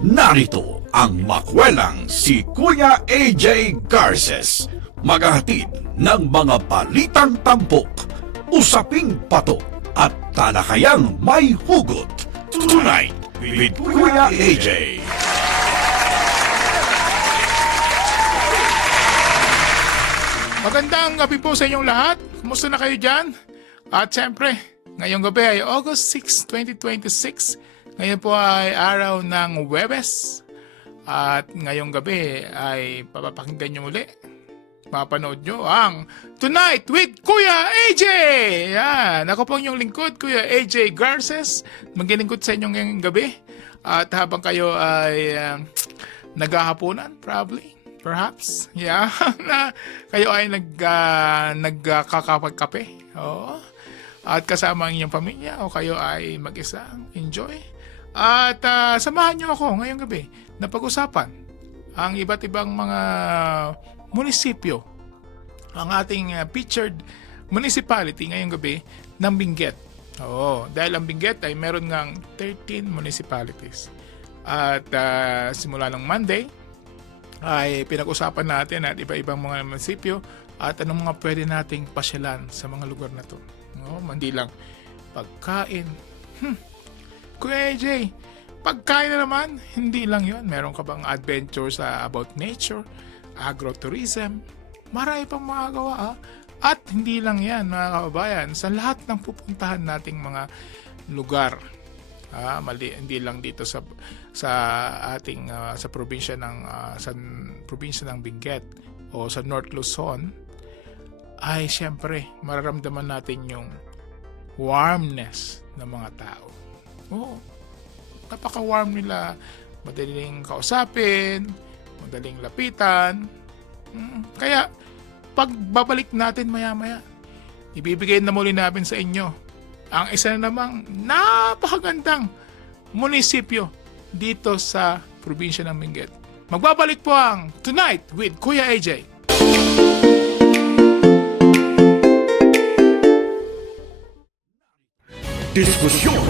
Narito ang makwelang si Kuya AJ Garces, maghahatid ng mga balitang tampok, usaping patok at talakayang may hugot. Tonight with Kuya AJ. Magandang gabi po sa inyong lahat. Kumusta na kayo dyan? At syempre, ngayong gabi ay August 6, 2026. Ngayon po ay araw ng Huwebes. At ngayong gabi ay papapakinggan nyo muli. Mapanood nyo ang Tonight with Kuya AJ! Yan. Ako po inyong lingkod, Kuya AJ Garces. Maglilingkod sa inyo ngayong gabi. At habang kayo ay naghahaponan, probably. Perhaps, yeah, na kayo ay nagkakapagkape, oo. At kasama ang inyong pamilya o kayo ay mag-isa, enjoy. At samahan nyo ako ngayong gabi na pag-usapan ang iba't ibang mga munisipyo, ang ating featured municipality ngayong gabi ng Benguet. Oo, dahil ang Benguet ay meron ngang 13 municipalities. At simula ng Monday, ay pinag-usapan natin at iba-ibang mga munisipyo at anong mga pwede nating pasyalan sa mga lugar na to. No, hindi lang pagkain. Kuya AJ, pagkain na naman, hindi lang yon. Meron ka bang adventure sa about nature, agrotourism, marami pang magagawa. At hindi lang yan, mga kababayan, sa lahat ng pupuntahan nating mga lugar. Hindi lang dito sa ating sa probinsya ng Benguet o sa North Luzon, ay siyempre mararamdaman natin yung warmness ng mga tao. Oo, napaka-warm nila, madaling kausapin, madaling lapitan. Kaya pagbabalik natin maya-maya, ibibigay na muli namin sa inyo ang isa na namang napakagandang munisipyo dito sa probinsya ng Benguet. Magbabalik po ang Tonight with Kuya AJ. Diskusyon.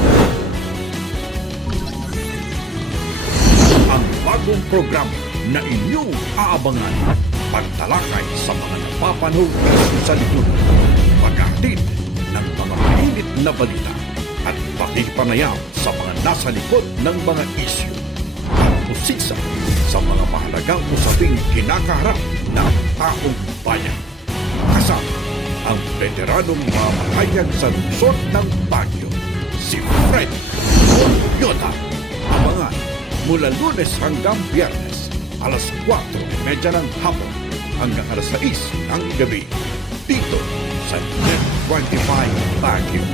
Ang bagong programa na inyong aabangan, pagtalakay sa mga napapanahon sa lipunan, paghatid ng mga mainit na balita at pakikipanayam sa mga nasa likod ng mga isyu at pusisa sa mga mahalagang usaping kinakaharap ng taong bayan. Kasama ang veteranong mamahayag sa lungsod ng Baguio, si Fred Yota. Abangan mula Lunes hanggang Biyernes, alas 4:30 ng hapon hanggang alas 6 ng gabi, dito sa Net25 Baguio.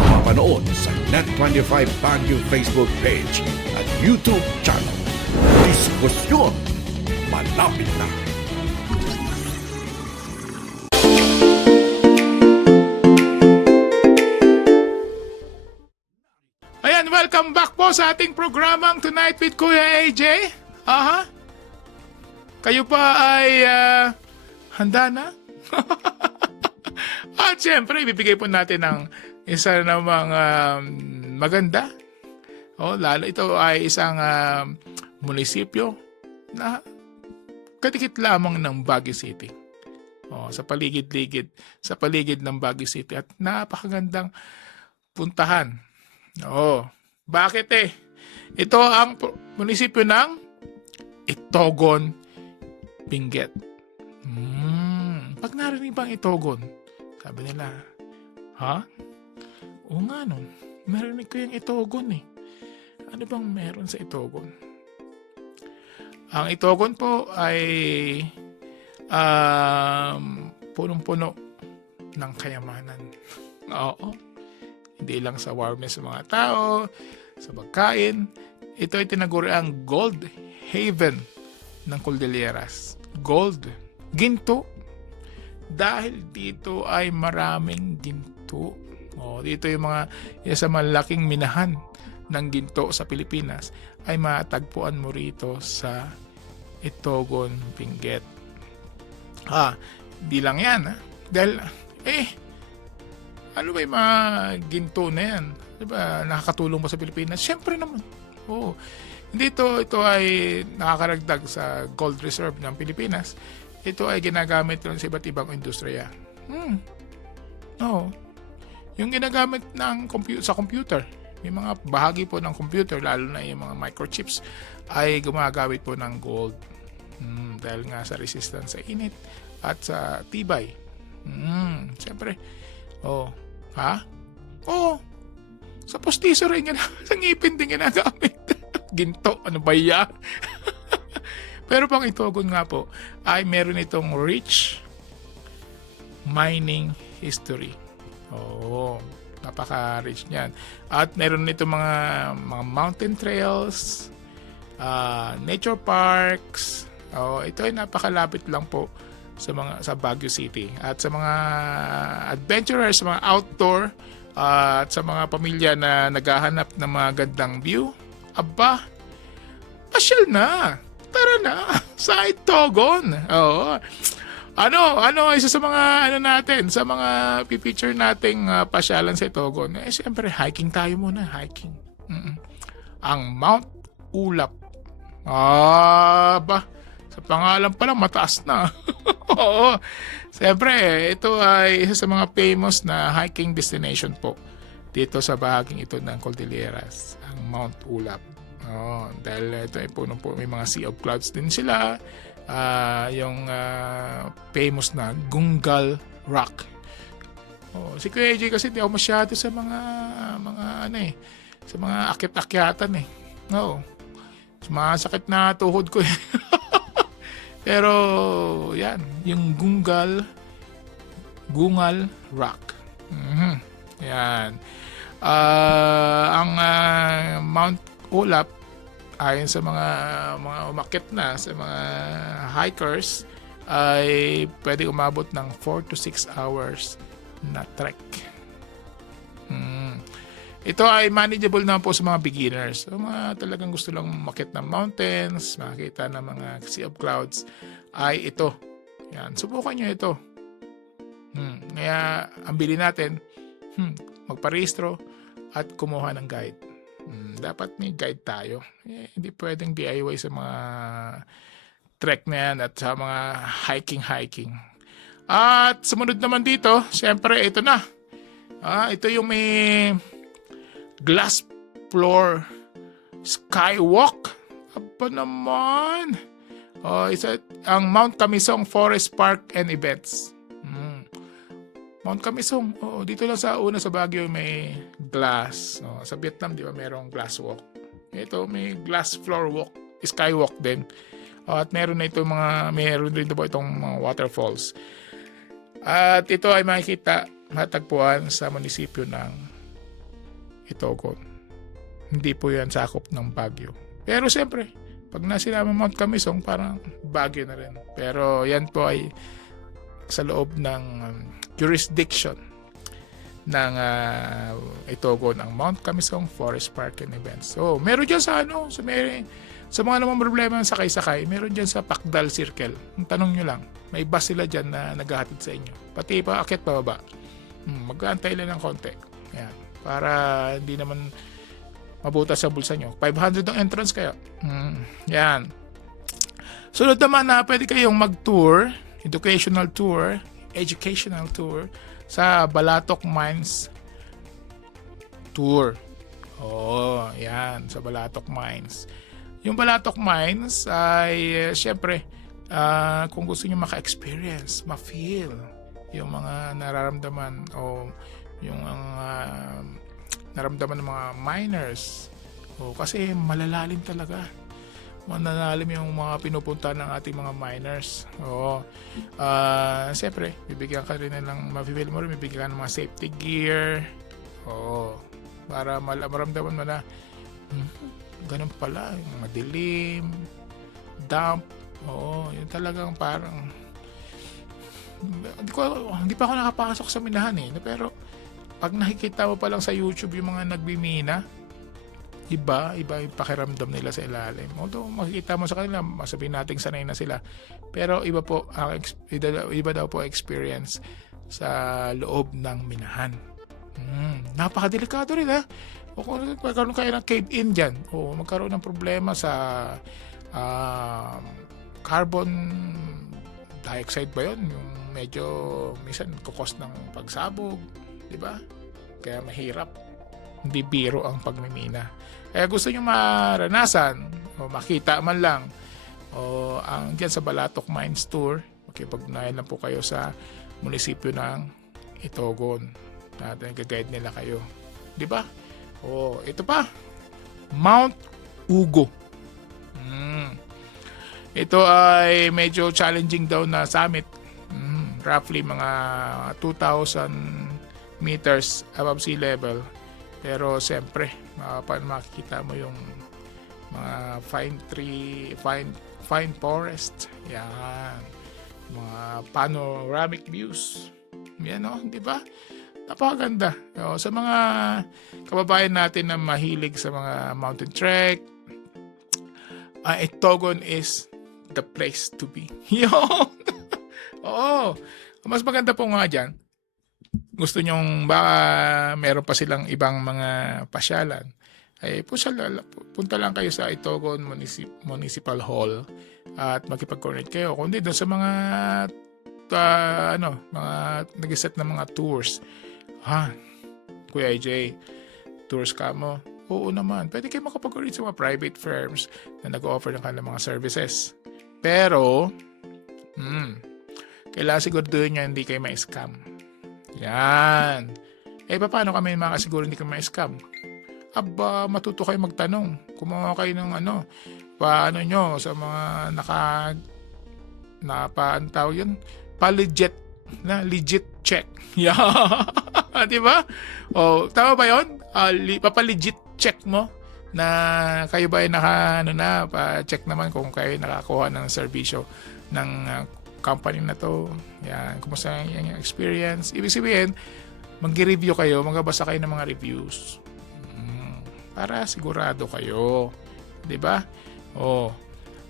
Mapanood sa Net25 Baguio Facebook page at YouTube channel. Diskusyon malapit na. Ayan, welcome back po sa ating programang Tonight with Kuya AJ. Kayo pa ay handa na? At syempre, ibibigay po natin ng isa namang maganda. Lalo ito ay isang munisipyo na kadikit lamang ng Baguio City. Sa paligid ng Baguio City at napakagandang puntahan. Bakit Ito ang munisipyo ng Itogon, Benguet. Pag narinig bang Itogon, sabi nila, Oo nga no, narinig ko yung Itogon Ano bang meron sa Itogon? Ang Itogon po ay punong-puno ng kayamanan. Oo. Hindi lang sa warmness ng mga tao, sa pagkain. Ito ay tinaguri ang Gold Haven ng Cordilleras. Gold. Ginto. Dahil dito ay maraming ginto. Dito yung sa malaking minahan ng ginto sa Pilipinas ay matagpuan mo rito sa Itogon, Benguet. Di lang yan. Dahil, ano ba yung mga ginto na yan? Diba, nakakatulong ba sa Pilipinas? Siyempre naman. ito ay nakakaragdag sa gold reserve ng Pilipinas. Ito ay ginagamit rin sa iba't ibang industriya. Oo. Yung ginagamit sa computer. May mga bahagi po ng computer, lalo na yung mga microchips, ay gumagamit po ng gold. Dahil nga sa resistance sa init at sa tibay. Siyempre. Sa postiso rin sa ngipin din ginagamit. Ginto, ano ba yan? Pero pang Itogon nga po, ay meron itong rich mining history. Napaka-rich niyan. At meron nito mga mountain trails, nature parks. Ito ay napakalapit lang po sa Baguio City. At sa mga adventurers, mga outdoor, at sa mga pamilya na naghahanap ng mga gandang view, pasyal na. Tara na sa Itogon. Isa sa mga natin, sa mga pipicture nating pasyalan sa Itogon. Siyempre, hiking tayo muna, hiking. Ang Mount Ulap. Sa pangalan pa lang, mataas na. Oo. Siyempre, ito ay isa sa mga famous na hiking destination po dito sa bahaging ito ng Cordilleras, ang Mount Ulap. Dahil ito ay puno po, may mga Sea of Clouds din sila. Yung famous na Gungal Rock. Si Kuya AJ kasi di ako masyado sa mga sa mga akit-akyatan sumasakit na tuhod ko Pero yan, yung Gungal Rock. Yan. Ang Mount Ulap, ayon sa mga umakyat na, sa mga hikers, ay pwede umabot ng 4 to 6 hours na trek. Ito ay manageable na po sa mga beginners. So, mga talagang gusto lang umakyat ng mountains, makakita ng mga Sea of Clouds, ay ito. Yan, subukan nyo ito. Kaya, ang bili natin, magparehistro at kumuha ng guide. Dapat may guide tayo. Hindi pwedeng DIY sa mga trek na yan at sa mga hiking. At sumunod naman dito, siyempre ito na. Ito yung may glass floor skywalk. Naman. Ang Mount Camisong Forest Park and Events. Mount Camisong. Dito lang sa Baguio may glass. Sa Vietnam, di ba, merong glass walk. Ito, may glass floor walk, skywalk din. At meron rin po itong mga waterfalls. At ito ay matagpuan sa munisipyo ng Itogon. Hindi po yan sakop ng Baguio. Pero siyempre, pag nasinama Mount Camisong, parang Baguio na rin. Pero yan po ay sa loob ng jurisdiction ng Itogon, ang Mount Camisong Forest Park and Events. So, meron dyan sa mga namang problema ng sakay-sakay, meron dyan sa Pakdal Circle. Ang tanong nyo lang, may bus sila dyan na naghahatid sa inyo. Pati pa, akyat pa baba. Mag-aantay lang ng konti. Yan. Para hindi naman mabutas sa bulsa nyo. 500 ang entrance kayo. Yan. Sunod naman na pwede kayong mag-tour, educational tour sa Balatok Mines Tour. Yan, sa Balatok Mines. Yung Balatok Mines ay siyempre, kung gusto niyo maka-experience, ma-feel yung mga nararamdaman o yung naramdaman ng mga miners. Kasi malalalim talaga. Mananalim yung mga pinupunta ng ating mga miners. Siyempre, bibigyan ka rin ng mapipil mo rin, bibigyan ka ng mga safety gear. Para maramdaman mo na ganun pala, yung madilim, damp. Yun talagang parang hindi pa ako nakapasok sa minahan pero pag nakikita mo pa lang sa YouTube yung mga nagbimina, iba yung pakiramdam nila sa ilalim. Although makikita mo sa kanila, masabihin natin sanay na sila. Pero iba daw po experience sa loob ng minahan. Napakadelikado rin O kung magkaroon kayo ng cave-in dyan, o magkaroon ng problema sa carbon dioxide ba yun? Yung medyo minsan kukos ng pagsabog, di ba? Kaya mahirap. Hindi biro ang pagmimina. Kaya gusto nyo maranasan o makita man lang o ang dyan sa Balatok Mines Tour, makipag-ugnayan lang po kayo sa munisipyo ng Itogon at nag-guide nila kayo. Di ba? O ito pa, Mount Ugo. Ito ay medyo challenging daw na summit. Roughly mga 2,000 meters above sea level. Pero siyempre, makikita mo yung mga fine forest. Yan. Mga panoramic views. Yan o, di ba? Napakaganda. O, sa mga kababayan natin na mahilig sa mga mountain trek, Itogon is the place to be. Yun. Oo. Mas maganda po nga dyan, gusto nyong baka meron pa silang ibang mga pasyalan, ay punta lang kayo sa Itogon Municipal Hall at makipag-connect kayo. Kundi doon sa mga mga nag-set na mga tours. Kuya AJ, tours ka mo? Oo naman. Pwede kayo makapag-connect sa mga private firms na nag-offer ng kanilang mga services. Pero, kailangan siguraduhin nyo hindi kayo ma-scam. Yan. Paano kami makasiguro hindi kayo ma-scam? Aba, matuto kayo magtanong. Kumuha kayo ng paano nyo sa mga paantaw yun? Pa-legit check. Yeah. Diba? O, tama ba yun? Papa-legit check mo na kayo ba ay pa-check naman kung kayo nakakuha ng serbisyo ng company na to. Yan, kumusta yung experience. Ibig sabihin, mag-review kayo, magbabasa kayo ng mga reviews. Para sigurado kayo. 'Di ba?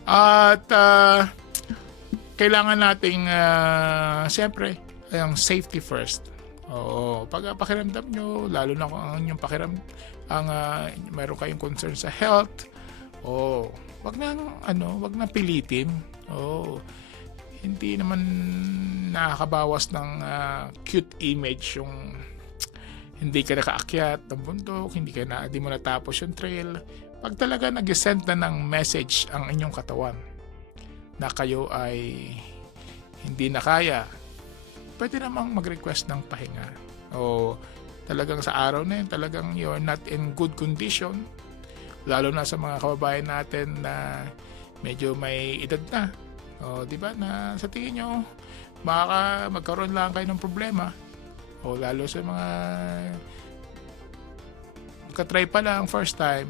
At kailangan nating siyempre, yung safety first. Pag pakiramdam nyo, lalo na kung ang inyong meron kayong concern sa health, wag nang pilitin. Hindi naman nakakabawas ng cute image yung hindi ka nakaakyat ng bundok, di mo natapos yung trail. Pag talaga nag-send na ng message ang inyong katawan na kayo ay hindi na kaya, pwede namang mag-request ng pahinga. Talagang sa araw na yun, talagang you're not in good condition. Lalo na sa mga kababayan natin na medyo may edad na. Di ba? Na sa tingin nyo, magkaroon lang kayo ng problema. Lalo sa mga katry pa lang first time,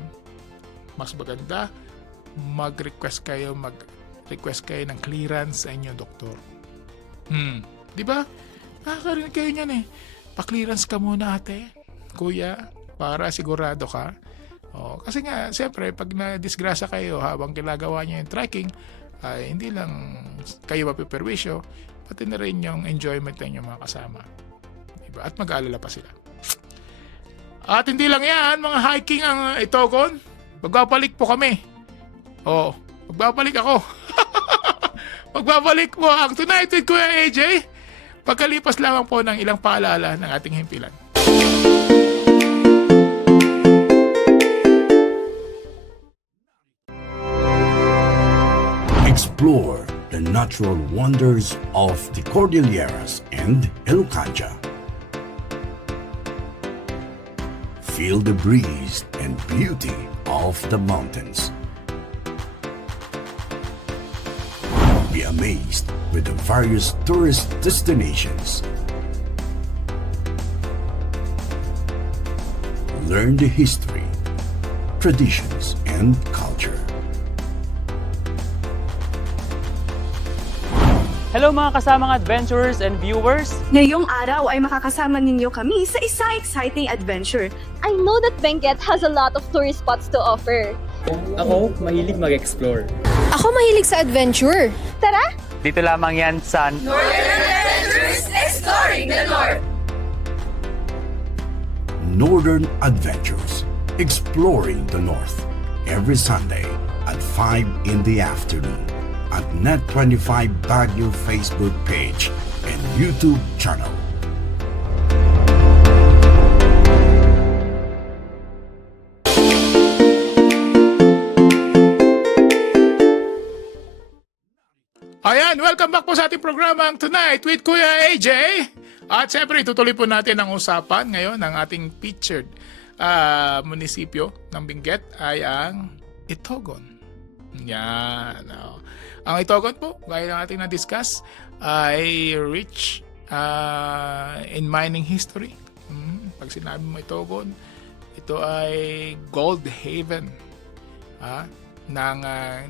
mas maganda mag-request kayo ng clearance sa inyong doktor. Di ba? Nakakarinig kayo niyan eh. Pa-clearance ka muna ate, kuya, para sigurado ka. Kasi nga, siyempre, pag na-disgrasya kayo habang ginagawa niyo yung trekking, ay hindi lang kayo mapiperwisyo, pati na rin yung enjoyment ng inyong mga kasama. Diba? At mag-aalala pa sila. At hindi lang yan, mga hiking ang Itogon. Magbabalik po kami. Magbabalik ako. Magbabalik po ang Tonight with Kuya AJ. Pagkalipas lamang po ng ilang paalala ng ating himpilan. Explore the natural wonders of the Cordilleras and Elucanja. Feel the breeze and beauty of the mountains. Be amazed with the various tourist destinations. Learn the history, traditions, and culture. Hello mga kasamang adventurers and viewers! Ngayong araw ay makakasama ninyo kami sa isang exciting adventure. I know that Benguet has a lot of tourist spots to offer. Ako, mahilig mag-explore. Ako mahilig sa adventure. Tara! Dito lamang yan sa Northern Adventures Exploring the North every Sunday at 5 in the afternoon at Net25 Baguio Facebook page and YouTube channel. Ayan, welcome back po sa ating programang Tonight with Kuya AJ. At syempre, tutuloy po natin ang usapan ngayon ng ating featured munisipyo ng Benguet ay ang Itogon. Yan. Ang Itogon po, gaya ng ating na-discuss, ay rich in mining history. Pag sinabi mo Itogon, ito ay gold haven ng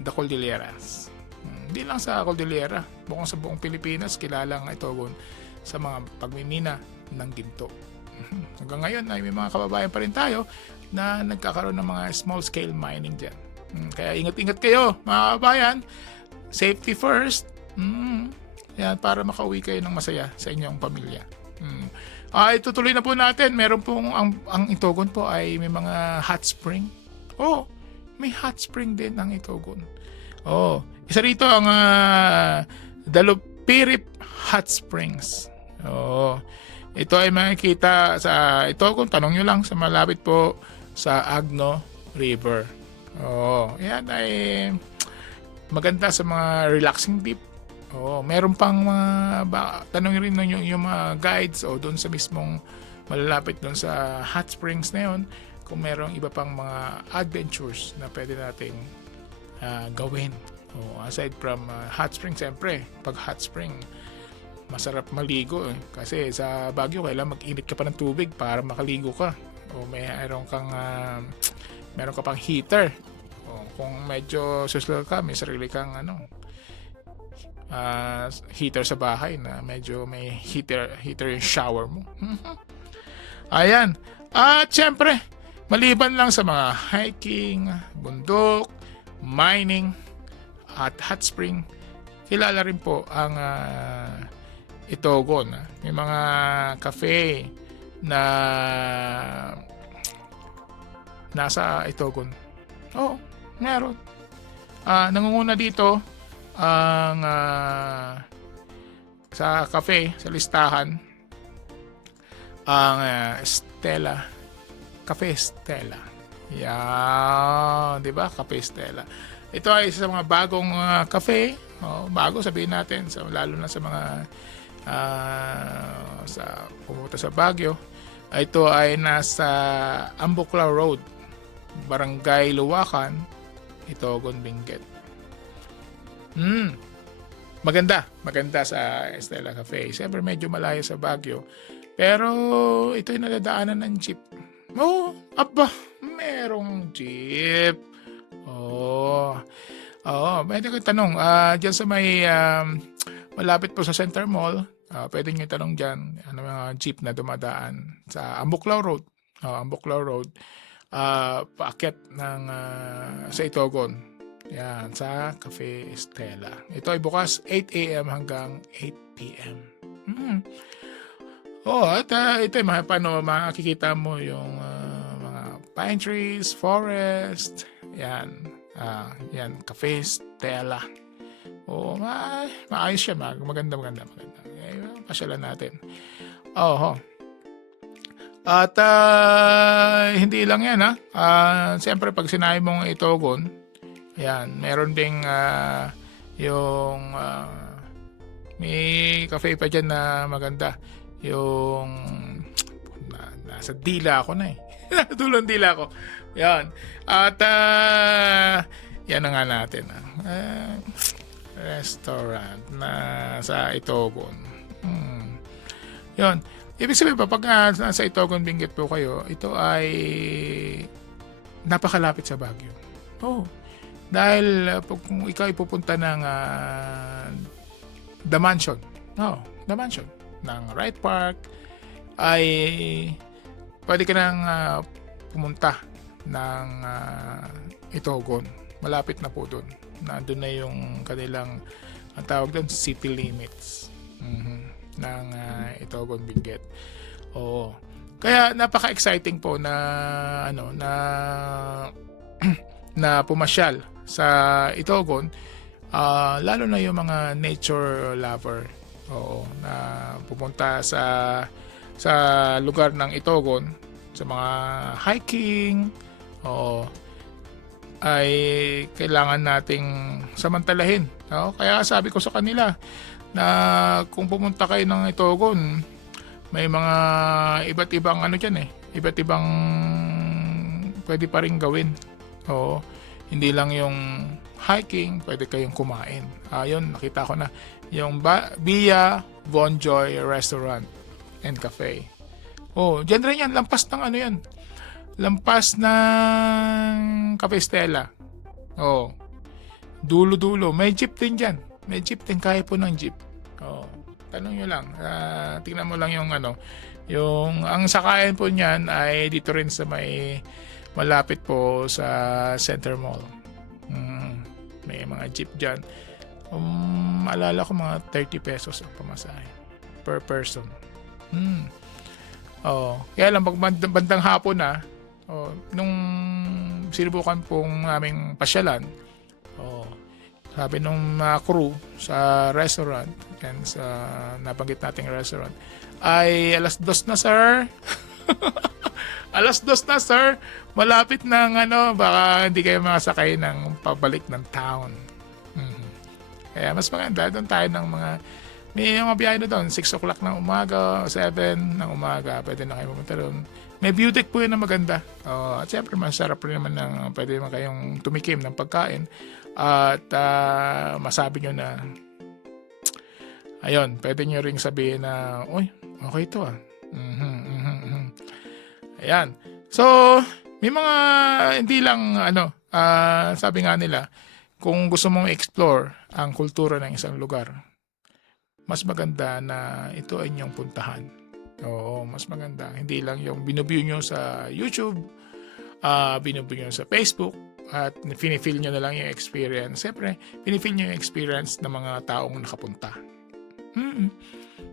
the Cordilleras. Hindi lang sa Cordillera, buong sa buong Pilipinas, kilala ang Itogon sa mga pagmimina ng ginto. Hanggang ngayon ay may mga kababayan pa rin tayo na nagkakaroon ng mga small scale mining dyan. Kaya ingat-ingat kayo mga kababayan, safety first, yan, para makauwi kayo ng masaya sa inyong pamilya. Itutuloy na po natin. Meron pong ang Itogon po ay may mga hot spring. May hot spring din ang Itogon. Isa rito ang Dalupirip Hot Springs. Ito ay makikita sa Itogon. Tanong nyo lang sa malapit po sa Agno River. Yan ay maganda sa mga relaxing dip. Meron pang tanong rin yung mga guides doon sa mismong malalapit doon sa hot springs na yun kung merong iba pang mga adventures na pwede nating gawin. Aside from hot spring, siyempre pag hot spring masarap maligo kasi sa Baguio kailangan mag-init ka pa ng tubig para makaligo ka meron ka pang heater kung medyo susunod ka may sarili kang heater sa bahay na medyo may heater yung shower mo. Ayan. At syempre maliban lang sa mga hiking, bundok, mining at hot spring, kilala rin po ang Itogon. May mga cafe na nasa Itogon. Meron. Nangunguna dito ang sa cafe, sa listahan, ang Stella. Cafe Stella. Yan, 'di ba? Cafe Stella. Ito ay isa sa mga bagong cafe, bago sabihin natin, lalo na sa mga pumunta sa Baguio. Ito ay nasa Ambuclao Road, Barangay Luwakan, Itogon, Benguet. Maganda sa Stella Cafe. Siyempre medyo malayo sa Baguio, pero ito ay nadadaanan ng jeep. Merong jeep. Pwede ko tanong, dyan sa may malapit po sa Center Mall, pwede nyo tanong dyan, mga jeep na dumadaan sa Ambuclao Road. Ambuclao Road, paakyat ng sa Itogon. Yan, sa Cafe Stella. Ito ay bukas 8 a.m. hanggang 8 p.m. At ito ay makikita mo yung mga pine trees, forest. Yan. Yan, Cafe Stella. Maayos siya. Maganda. Pasyalan natin. At hindi lang yan. Siyempre, pag sinabi mong Itogon, yan, meron ding yung may cafe pa dyan na maganda. Yung nasa dila ako na Natulong dila ako. Yan. At yan na nga natin. Restaurant na sa Itogon. Yan. Ibig sabihin pa, pag nasa Itogon, Benguet po kayo, ito ay napakalapit sa Baguio. Dahil kung ikaw ay pupunta ng The Mansion. The Mansion ng Wright Park, ay pwede ka nang pumunta ng Itogon. Malapit na po doon. Nandun na yung kanilang, ang tawag doon, city limits ng Itogon, Benguet. Kaya napaka-exciting po na ano na na pumasyal sa Itogon, lalo na yung mga nature lover. Oo, na pupunta sa lugar ng Itogon, sa mga hiking, oo, ay kailangan nating samantalahin. No? Kaya sabi ko sa kanila na kung pumunta kayo ng Itogon, may mga iba't ibang ano dyan iba't ibang pwede pa rin gawin. Oo, hindi lang yung hiking, pwede kayong kumain. Yun, nakita ko na yung Via Bonjoy Restaurant and Cafe. Oh, dyan rin yan, lampas ng ano yan. Lampas ng Cafe Stella. Oh, dulo-dulo. May jeep din dyan. May jeep din, kaya po ng jeep. Oh, tanong nyo lang. Tingnan mo lang yung ano. Yung, ang sakayan po niyan ay dito rin sa may malapit po sa Center Mall. May mga jeep dyan. Maalala ko mga 30 pesos ang pamasahe per person. Oh, kaya lang pag bandang hapon na, nung sinubukan pong aming pasyalan, sabi nung crew sa restaurant, yan sa nabanggit nating restaurant, ay alas 2 na sir. Alas 2 na sir. Malapit ng ano, baka hindi kayo makasakay ng pabalik ng town. Kaya mas maganda doon tayo ng mga may mga biyahe na doon, 6 o'clock ng umaga, 7 ng umaga, pwede na kayo pumunta doon. May view deck po yun na maganda. At syempre, masarap rin naman ng pwede naman kayong tumikim ng pagkain. At masabi nyo na, ayun, pwede nyo ring sabihin na, uy, okay ito ah. Ayan. So, may mga, hindi lang, sabi nga nila, kung gusto mong explore ang kultura ng isang lugar, mas maganda na ito ay inyong puntahan. Oo, mas maganda. Hindi lang yung binubview nyo sa YouTube, binubview nyo sa Facebook, at pinifeel nyo na lang yung experience. Siyempre, pinifeel nyo yung experience ng mga taong nakapunta.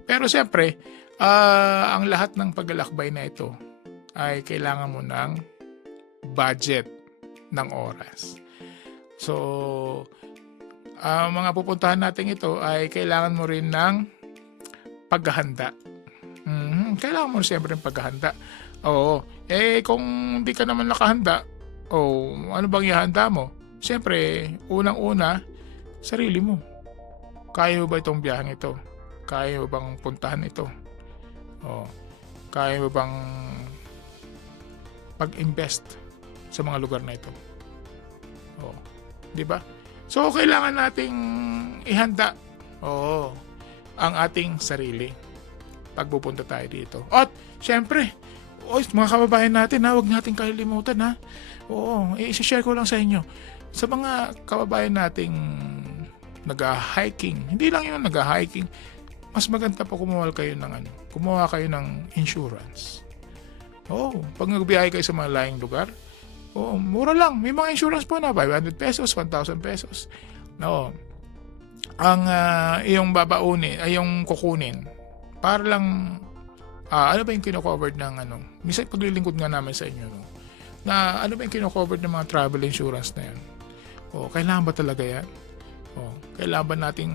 Pero siyempre, ang lahat ng paglalakbay na ito ay kailangan mo ng budget ng oras. So, ang mga pupuntahan natin ito ay kailangan mo rin ng paghahanda. Kailangan mo siyempre ng paghahanda. Oo. Kung hindi ka naman nakahanda, ano bang ihanda mo? Siyempre, unang-una, sarili mo. Kaya mo ba itong biyaheng ito? Kaya mo bang puntahan ito? Kaya mo bang pag-invest sa mga lugar na ito? Di ba? So, kailangan nating ihanda ang ating sarili pag pupunta tayo dito. At, syempre, mga kababayan natin, huwag nating kalilimutan, ha? I-share ko lang sa inyo. Sa mga kababayan nating nag-hiking, hindi lang yun nag-hiking, mas maganda po kumuha kayo ng insurance. Pag nagbiyahe kayo sa mga laing lugar, mura lang. May mga insurance po na 500 pesos, 1,000 pesos. Ang iyong babaunin, ay yung kukunin para lang ano ba yung kino-covered ng minsan paglilingkod nga namin sa inyo na ano ba yung kino-covered ng mga travel insurance na yan. Kailangan ba talaga yan? Kailangan ba nating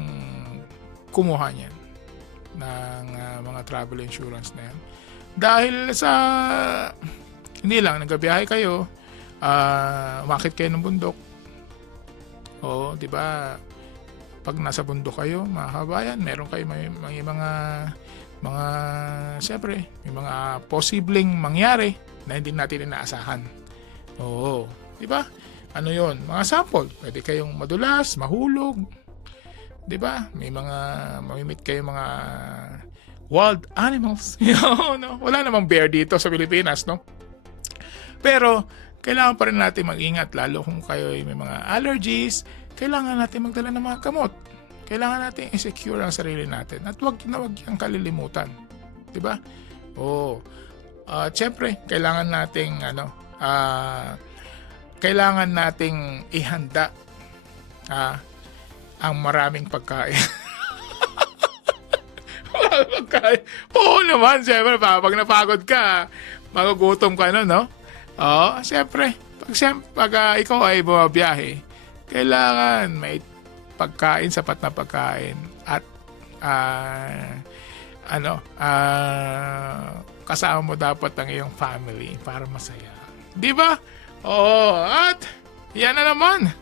kumuha niyan ng mga travel insurance na yan? Dahil sa hindi lang nagbiyahe kayo, umakit kayo ng bundok. Di ba? Pag nasa bundok kayo, mga kabayan, meron kayo may mga siyempre, may mga posibleng mangyari na hindi natin inaasahan. Di ba? Ano 'yon? Mga sample, pwede kayong madulas, mahulog. Di ba? May mga mamimit kayo mga wild animals. Wala namang bear dito sa Pilipinas, no? Pero kailangan pa rin natin mag-ingat, lalo kung kayo may mga allergies, kailangan natin magdala ng mga gamot. Kailangan natin i-secure ang sarili natin at wag yung kalilimutan. 'Di ba? Siyempre, kailangan nating ihanda ang maraming pagkain. Oo naman, siyempre, pag napagod ka, magugutom ka na, no? Oo, siyempre, pag ikaw ay bumabiyahe, kailangan may pagkain, sapat na pagkain, at kasama mo dapat ang iyong family para masaya. Di ba? Oo, at yan na naman.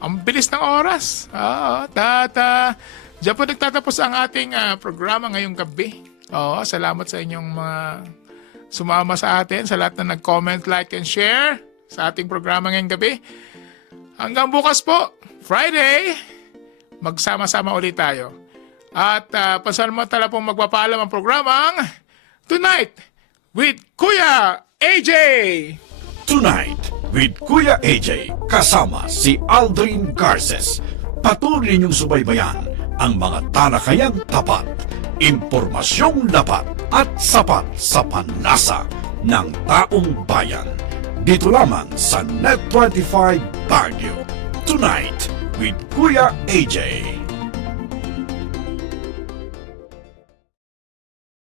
Ang bilis ng oras. Oo, diyan po nagtatapos ang ating programa ngayong gabi. Oo, salamat sa inyong mga sumama sa atin, sa lahat na nag-comment, like, and share sa ating programa ngayong gabi. Hanggang bukas po, Friday, magsama-sama ulit tayo. At pasalamatan pong magpapaalam ang programang Tonight with Kuya AJ. Tonight with Kuya AJ kasama si Aldrin Garces. Patuloy ninyong subaybayan ang mga talakayang tapat, impormasyong dapat at sapat sa panlasa ng taong bayan. Dito lamang sa Net 25 Baguio. Tonight with Kuya AJ.